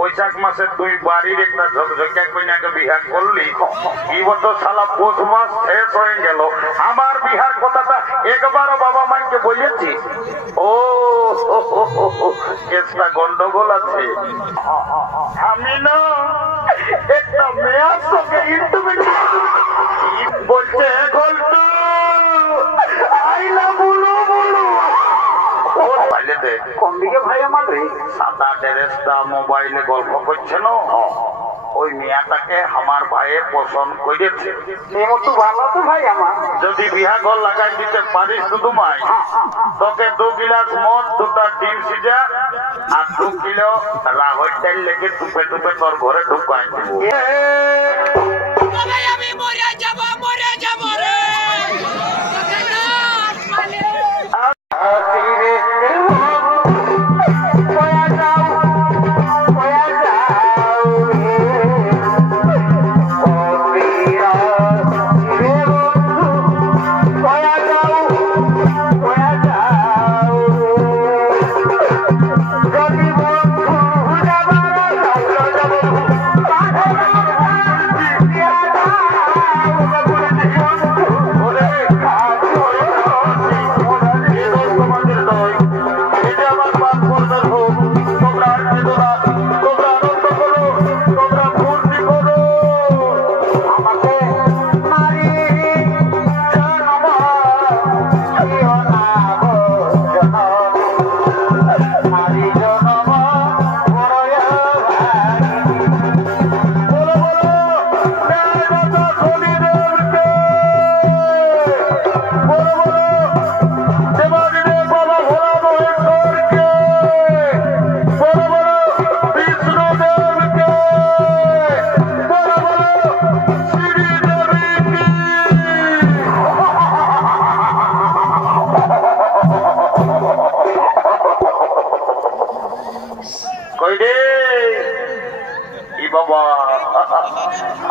বৈশাখ মাসে তুই বাড়ির একটা ঝকঝকে কন্যাকে বিহা করলি, এই বছর শালা পৌষ মাস শেষ হয়ে গেল, আমার বিহার কথাটা একবারও বাবা মাকে বলেছি? ও কেসটা গন্ডগোল আছে। আমি না একটা মেয়ের সঙ্গে বলছে কোন দিকে ভাই আমার সাদা ড্রেসটা মোবাইলে গল্প করছে না, ওই মেয়েটাকে আমার ভাইয়ে পছন্দ করেছে। একটু ভালো তো ভাই আমার, যদি বিহা ঘর লাগাই দিতে পারিস শুধু মাই, তোকে 2 গিলাস মদ, 2টা ডিম সিজা আর 2 কিলো রাহর ডাল লেগে টুপে টুপে তোর ঘরে ঢুকাই দিব।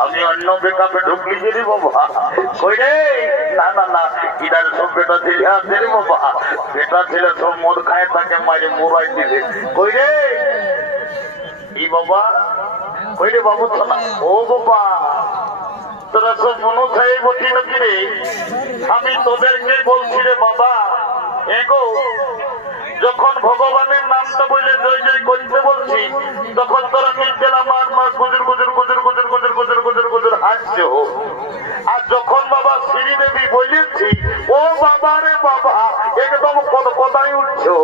আমি অন্য বেকাপে ঢুকলি যে রে বাবা, কই রে? না না না, ইদার সব বেটা ছেলে আছে রে বাবা, বেটা ছেলে সব মদ খায় তাকে মাঝে মোবাইল দিবে। কই রে ই বাবা, কই রে বাবু? তো না, ও বাবা তোরা সব মনে খাই বটি নাকি রে? আমি তোদেরকে বলছি রে বাবা, এগো যখন ভগবানের নামটা বলে জয় জয় করতে বলছি, তখন তোরা নিজের আমার গুজর গুজর গুজর গুজর গুজর গুজর গুজর গুজর হাসছে। আর যখন বাবা শ্রীদেবী বলেছি, ও বাবা রে বাবা, একদম কথাই উঠছো।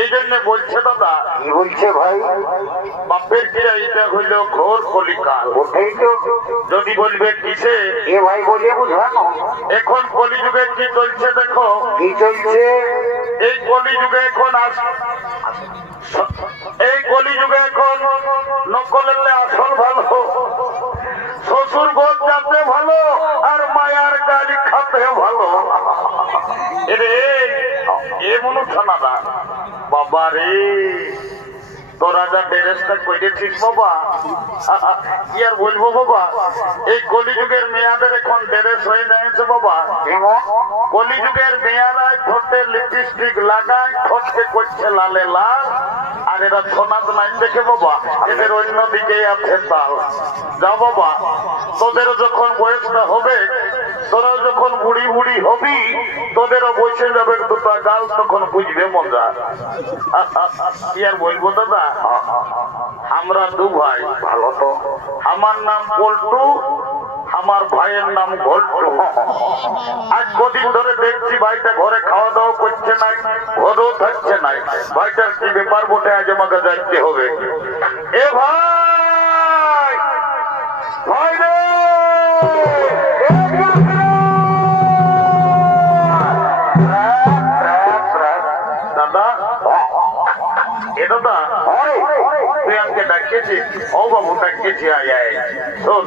এই জন্য বলছে দাদা। কি বলছে ভাই? বাপের কিরা এটা হইল ঘোর কলিকাল। ওটাই তো যদি বলবে কিসে এ ভাই বলে বুঝানো। এখন কলিযুগে কি চলছে দেখো। কি চলছে? এই কলিযুগে এখন এই কলিযুগে এখন নকলের আসল ভালো, শ্বশুর ঘর যাতে ভালো আর মায়ার গালি খাতে ভালো। এ মনে না বাবা রে, তোরা যা ড্রেসটা করেছিস বাবা, কি আর বলবো বাবা। এই কলিযুগের মেয়াদের এখন ড্রেস হয়ে যাচ্ছে বাবা। কলিযুগের মেয়ারাই ঠোঁটে লিপস্টিক লাগায়, ঠোঁটকে করছে লালে লাল, আর এরা সোনাদ নাই দেখে বাবা এদের অন্যদিকে আছে তাল। যা বাবা, তোদেরও যখন বয়সটা হবে, তোরা যখন বুড়ি বুড়ি হবি, তোদেরও বসে যাবে 2টা গাল, তখন বুঝবে মজা। কি আর বলবো দাদা, আমরা 2 ভাই। ভালো তো। আমার নাম পল্টু, আমার ভাইয়ের নাম ঘল্টু। আজ কদিন ধরে দেখছি ভাইটা ঘরে খাওয়া দাওয়া করছে নাই, ঘরেও থাকছে নাই। ভাইটার কি ব্যাপার বটে, আজ আমাকে জানতে হবে। এ ভাই, ভাই রে দাদা, এ দাদা তুই আমাকে ডাকিয়েছিস? ও বাবু ডাকিয়েছি, আয় আয় শোন।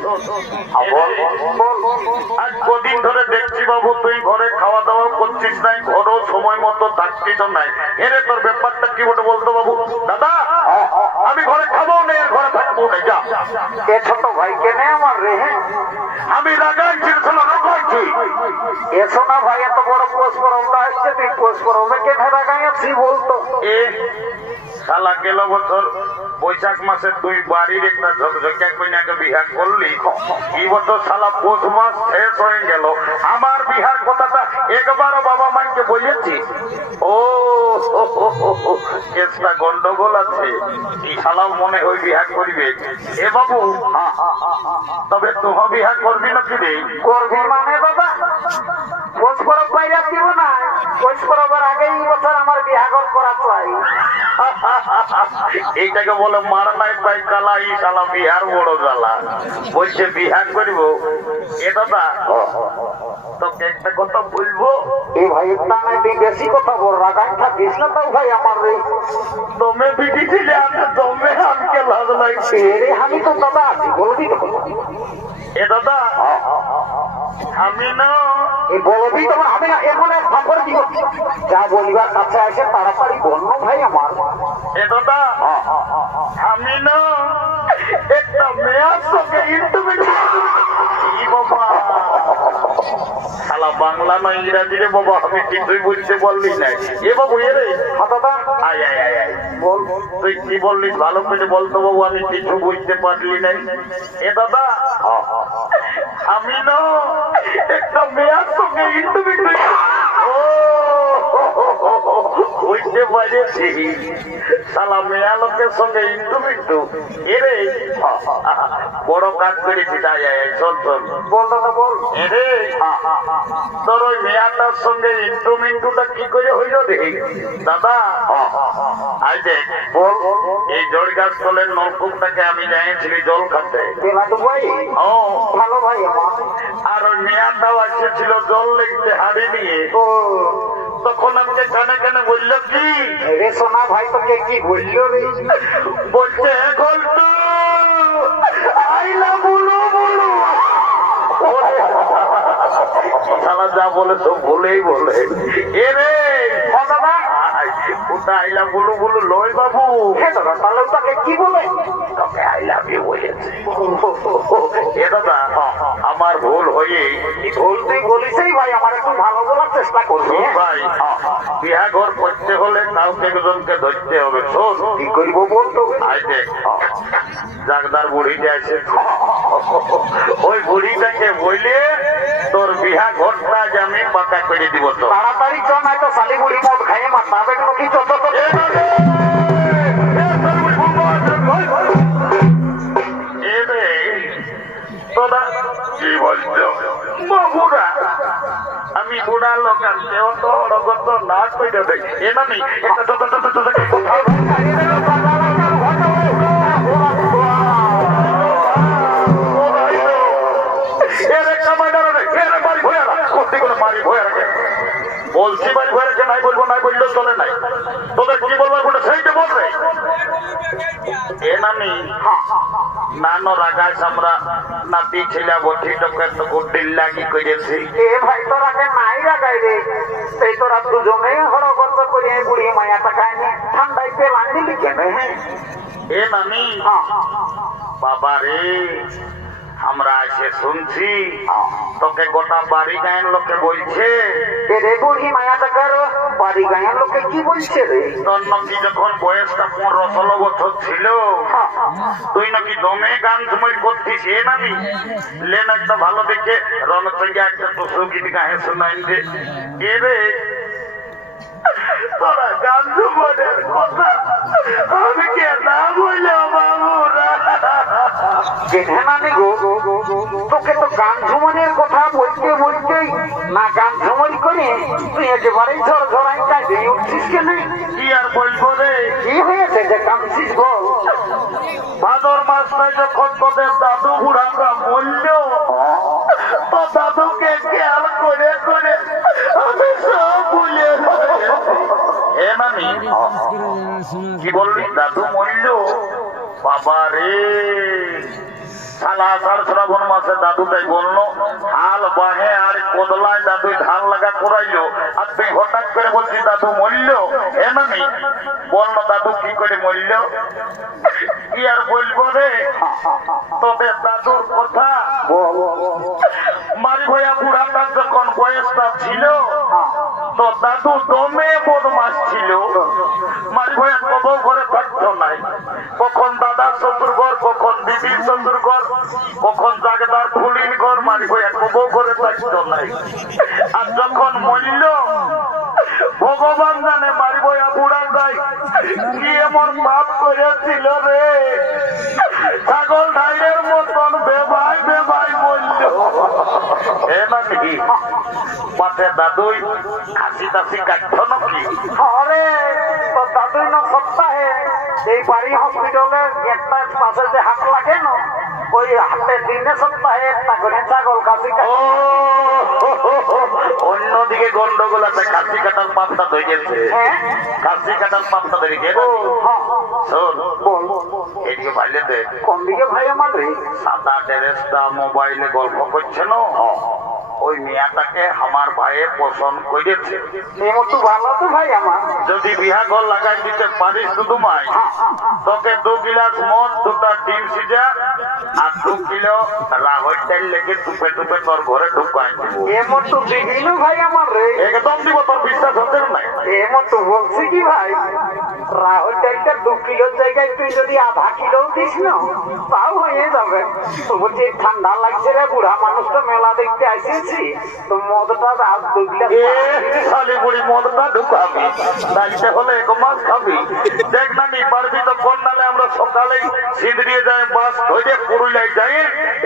আজ কদিন ধরে দেখছি বাবু তুই ঘরে খাওয়া দাওয়া করছিস নাই, ঘরেও সময় মতো থাকছিস নাই। এরে তোর ব্যাপারটা কি বটে বলতো বাবু? দাদা আমি ঘরে খাবো না, ঘরে থাকবো না, যা। এ ছোট ভাই কেনে আমার রে? আমি রাগাইছি, রাগাইছি। এসো না ভাই, এত বড় পোষ পরবটা আসছে, তুই পোষ পরবে কেনে রাগাইছি বলতো? এ শালা গেল বছর বৈশাখ মাসে তুই বাড়ির একটা ঝকঝকিয়া কন্যাকে বিহার করলি, এই বছর শালা পৌষ মাস শেষ হয়ে গেল, আমার বিহার কথাটা একবারও বাবা মাকে বলেছি? ও কেসটা গন্ডগোল আছে, এই শালাও মনে হয় বিহার করিবে। এ বাবু, তবে তুই বিহার করবি না কি রে? করবি মানে বাবা পৌষ পরব বাইরে দিব না, পৌষ পরবের আগে এই বছর আমার বিহাগর করা চাই। এইটাকে বলে মার নাই পাই কালা, এই শালা বিহার বড় জ্বালা। বলছে বিহার করিব। এ দাদা তোকে একটা কথা বলবো। এই ভাই একটা নাই তুই বেশি কথা বল, রাগাই থাকিস না তাও ভাই আমার রে। দমে বিটি ছিলে আমি, দমে আমাকে লাজ লাগছে রে, আমি তো দাদা আছি, বলবি তো। এ দাদা আমি না এই বলবি তোমার আমি না, এমন এক খবর দিব যা বলিবার কাছে আসে তাড়াতাড়ি বলবো ভাই আমার। এ দাদা আমি না একটা মেয়ের সঙ্গে ইন্টারভিউ। বাবা শালা বাংলা না ইংরাজি রে বাবা, আমি কিছুই বুঝতে পারলি না। এ বাবু এ রে দাদা আয় আয় আয় আয় বল, তুই কি বললি ভালো করে বলতো বাবু, আমি কিছু বুঝতে পারলি নাই। এ দাদা আমি না একটা মেয়ের সঙ্গে ইন্টারভিউ। বুঝতে পারছি শালা মেয়া লোকের সঙ্গে ইন্টারভিউ। এরে বড় কাজ করেছি। শোন শোন বল দাদা বল। এরে তোর ওই মেয়াটার সঙ্গে ইন্টারভিউটা কি করে হইল রে দাদা? আই দেখ বল। এই জল গাছ তলের নলকূপটাকে আমি যাইছিলি জল খাতে। ভাই ও ভালো ভাই আমার। আর ওই মেয়াটাও এসেছিল জল লিখতে হাড়ি নিয়ে। তখন আমাকে কানে কানে বললো কি রে সোনা ভাই তোকে কি বললো রে? বলছে গল্টু আইলা বলো বলো। শালা যা বলে সব বলেই বলে। এ রে দাদা ওটা আইলা বলো বলো লয় বাবু। হ্যাঁ দাদা তাহলে তাকে কি বলে? তোকে আই লাভ ইউ বলেছে। এ দাদা আমার ভুল হয়ে ভুল তুই বলিসই ভাই, আমার একটু ভালো বলার চেষ্টা করবি ভাই। বিয়া ঘর করতে হলে কাউকে একজনকে ধরতে হবে। শোন কি করবো বলতো? আই দেখ জাগদার বুড়িটা আছে, ওই বুড়িটাকে বলে তোর বিহা ঘরটা আজ আমি পাকা করে দিব। তো তাড়াতাড়ি চ, নাই তো শালি বুড়ি মদ খাইয়ে মারতে কি চত তোরা কি বলছো বাবুরা? আমি বুড়া লোক অত অরগত না করে দেয় এ নামি বলছি বাড়ি ভয় রাখে নাই বলবো, নাই বললেও চলে নাই। তোদের কি বলবো সেইটা বলবে। এ নামি নানো রাগাইছ আমরা নাতি ছেলে বটি টোকে তো গুড্ডিল লাগি করেছি। এ ভাই তোরাকে নাই রাগাই রে, এই তোরা দুজনে হড়গর্দ করে বুড়ি মায়াটা খায়নি ঠান্ডায় পেলান দিলি কেন? এ নামি বাবা রে আমরা এসে শুনছি তোকে গোটা বাড়ি গায়ের লোকে বলছে। রে বুড়ি মায়াটা কারো বাড়ি গায়ের লোকে কি বলছে রে? তোর নাকি যখন বয়সটা 15-16 বছর ছিল তুই নাকি দমে গান ঝুমাই করতিস। এ নামি লেন একটা ভালো দেখে রণ থেকে একটা টুসু গীত গায়ে শোনাই দে। এ রে তোরা গান ঝুমানের কথা আমি কে না বললে বাবুরা? তোকে তো গান ঝুমনের কথা বলতে বলতেই না গান ঝুমন করে তুই একেবারেই ঝড় ঝড়াই কাজে উঠছিস কেন? কি আর বলবো রে, কি হয়েছে যে কাঁদছিস বল? ভাদর মাসটায় যখন তোদের দাদু বুড়াটা মরল তো দাদুকে খেয়াল করে করে আমি সব ভুলে এ নামি কি বললি দাদু মরল? বাবা রে সালা আষাঢ় শ্রাবণ মাসে দাদুটাই বললো হাল বাহে আর কোদলায় দাদু ধান লাগা করাইলো, আর তুই হঠাৎ করে বলছিস দাদু মরল। এ নামি বললো দাদু কি করে মরল? কি আর বলবো রে তোদের দাদুর কথা। মারি ভয়া বুড়াটার যখন বয়সটা ছিল তো দাদু দমে বদমাস ছিল। মারি ভয়া কব বউ ঘরে থাকতো নাই, কখন দাদার শ্বশুর ঘর, কখন দিদির শ্বশুর ঘর, কখন জাগদার ফুলিন ঘর, মারি ভাই এক বউ ঘরে থাকতো নাই। আর যখন মূল্য ভগবান জানে মারি বইয়া বুড়া যায় কি এমন পাপ করেছিল রে, ছাগল ঢাইয়ের মতন বেভাই বেভাই মূল্য। এ নাকি মাঠে দাদুই খাসি টাসি কাটছো নাকি? আরে তো দাদুই না সপ্তাহে এই বাড়ি হসপিটালে একটা পাশে যে হাট লাগে না, ওই হাটে দিনে সপ্তাহে একটা করে ছাগল খাসি কাটে। অন্যদিকে গন্ডগোল আছে, খাসি কাটার পাপটা ধরেছে, খাসি কাটার পাপটা ধরেছে। শোন এদিকে ভাইলে দে, কোন দিকে ভাই আমার রে? সাদা ড্রেসটা মোবাইলে গল্প করছে না, ওই মেয়াটাকে আমার ভাইয়ে পছন্দ করেছে। একটু ভালো তো ভাই আমার, যদি বিহা ঘর লাগাই দিতে পারিস শুধু মাই, তোকে 2 গিলাস মদ, 2টা ডিম সিজা আর 2 কিলো রাহর ডাল লেগে টুপে টুপে তোর ঘরে ঢুকাই দিব। এমন তো দিবি না ভাই আমার রে? একদম দিব, তোর বিশ্বাস হচ্ছে না? এমন তো বলছি কি ভাই, রাহুল ডালটা 2 কিলোর জায়গায় তুই যদি আধা কিলো দিস না তাও হয়ে যাবে। তো বলছি ঠান্ডা লাগছে রে, বুড়া মানুষটা মেলা দেখতে আসেছি, তো মদটা 2 গিলাস শালি বুড়ি মদটা ঢুকাবি, তাইতে হলে 1 মাস খাবি। দেখ না নি পারবি তো কোন নালে আমরা সকালেই সিঁদরিয়ে যাই, বাস ধরে পুরুলিয়ায় যাই,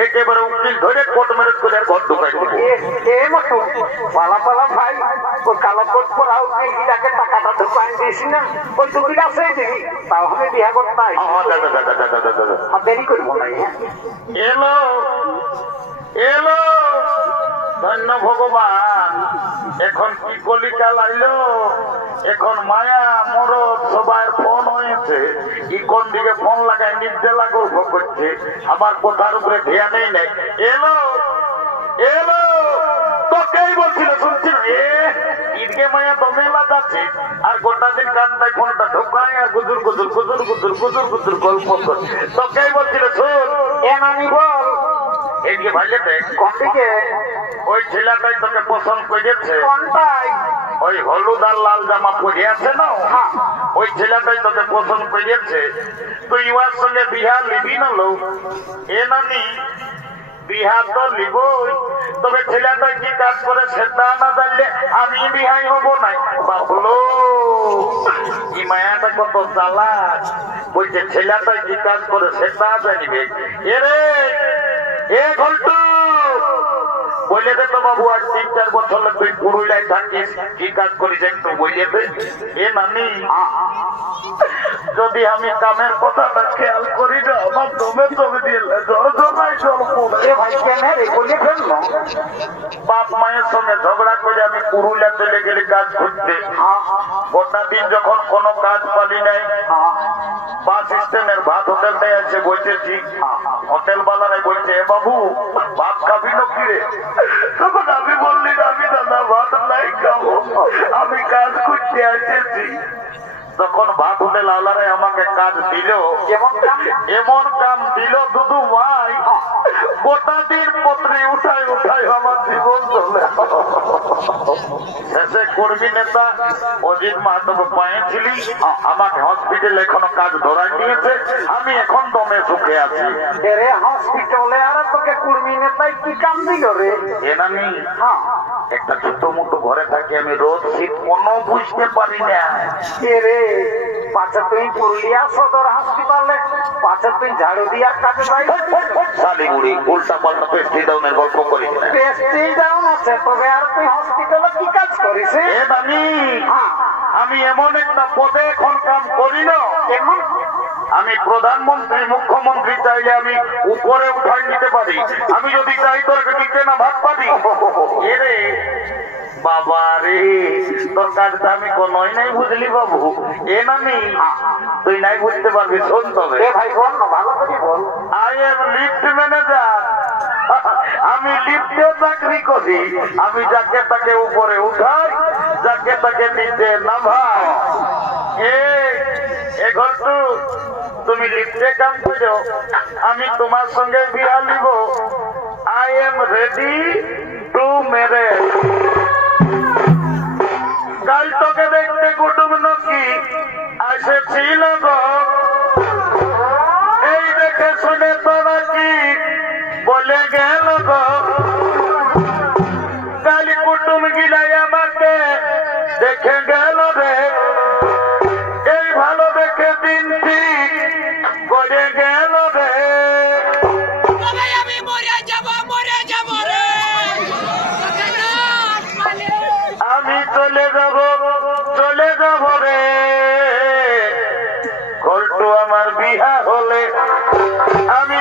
একেবারে উকিল ধরে কোর্ট ম্যারেজ করে ঘর ঢুকাই দিব। এমন পালা পালা ভাই, ওই কালো কোট পরা উকিলটাকে টাকাটা ঢুকাই দিস না, ওই 2 গিলাসে দিবি, তাও আমি বিয়া করতে দেরি করবো না। এলো এলো ধন্য ভগবান, এখন কি কলিকাল আইলো, এখন মায়া মরদ সবার ফোন হয়েছে, কি কোন দিকে ফোন লাগায় নির্দেলা গল্প করছে, আমার কথার উপরে ধ্যানই নেই। এলো এলো তোকেই বলছিল, শুনছিল ঈদকে মায়া তো মেলা যাচ্ছে, আর গোটা দিন কান্দায় ফোনটা ঢোকায় আর গুজুর গুজুর গুজুর গুজুর গুজুর গুজুর গল্প করে। তোকেই বলছিল শোন, নানি বল এইদিকে ভাইলে দেখ, কোন দিকে? ওই ছেলেটাই তোকে পছন্দ করেছে, কোনটাই? ওই হলুদ আর লাল জামা পরে আছে না, ওই ছেলেটাই তোকে পছন্দ করেছে। তুই ওর সঙ্গে বিহা লিবি না লো? এ নানি বিহা তো লিবই, তবে ছেলেটা কি কাজ করে সেটা না জানলে আমি বিহাই হব না। বাবলো এই মায়াটা কত চালাক, বলছে ছেলেটা কি কাজ করে সেটা জানিবে। এরে এ ঘন্টু বলে দে তো বাবু, আজ 3-4 বছর তুই পুরুলিয়ায় থাকিস, কি কাজ করিস একটু বলে দে। এ নানি যদি আমি কামের কথাটা খেয়াল করি না, আমার দমে দমে দিয়ে জ্বর জমাই জল পড়ে। ভাই কেন রে বলে ফেললো? বাপ মায়ের সঙ্গে ঝগড়া করে আমি পুরুলিয়া চলে গেলে কাজ করতে, গোটা দিন যখন কোনো কাজ পালি নাই, বাস স্ট্যান্ডের ভাত হোটেলটাই আছে বসেছি, হোটেল বালারাই বলছে এ বাবু ভাত খাবি না কি রে? তখন আমি বললি আমি দাদা ভাত নাই খাবো, আমি কাজ করতে এসেছি। তখন ভাত হোটেল আলারাই আমাকে কাজ দিল, এমন কাম দিল দুদু ভাই, গোটা দিন পত্রী উঠাই উঠাই আমার জীবন চলে। শেষে কর্মী নেতা অজিত মাহাতোকে পাইছিলি, আমাকে হসপিটালে এখনো কাজ ধরাই নিয়েছে, আমি এখন দমে সুখে আছি। রে হসপিটালে আর তোকে কর্মী নেতাই কি কাম দিল রে? এনামি একটা ছোট মোটো ঘরে থাকি আমি, রোদ শীত কোনো বুঝতে পারি না। রে পাছে তুই পুরুলিয়া সদর হাসপাতালে, পাছে তুই ঝাড়ু দিয়ার কাজে যাই? শালিগুড়ি উল্টা পাল্টা পেস্ট্রি ডাউনের গল্প করিস না। পেস্ট্রি ডাউন আছে, তবে আর তুই হসপিটালে কি কাজ করিস? আমি এমন একটা পদে এখন কাম করি না, কেমন? আমি প্রধানমন্ত্রী মুখ্যমন্ত্রী চাইলে আমি উপরে উঠাই নিতে পারি, আমি যদি চাই তোর নিচে না ভাগ পাবি। এরে বাবা রে, তোর কাজটা আমি কোনোই নাই বুঝলি বাবু। এ নামি তুই নাই বুঝতে পারবি, শোন তবে ভাই বল না, ভালো করে বল। আই এম লিফট ম্যানেজার, আমি লিফটে চাকরি করি, আমি যাকে তাকে উপরে উঠাই, যাকে তাকে নিচে নামাই। এ ঘরটু তুমি লিফটে কাম করো, আমি তোমার সঙ্গে বিয়া নিব। I am ready to marriage. কাল তোকে দেখতে কুটুম নাকি, আজ এসেছিল গো এই দেখে শুনে তোরা কি বলে গেল গো কালী কুটুম গিলাই আমাকে দেখে গেল রে এই ভালো দেখে দিনটি করে গেল রে আমি চলে যাব রে কল্টু আমার বিহা হলে আমি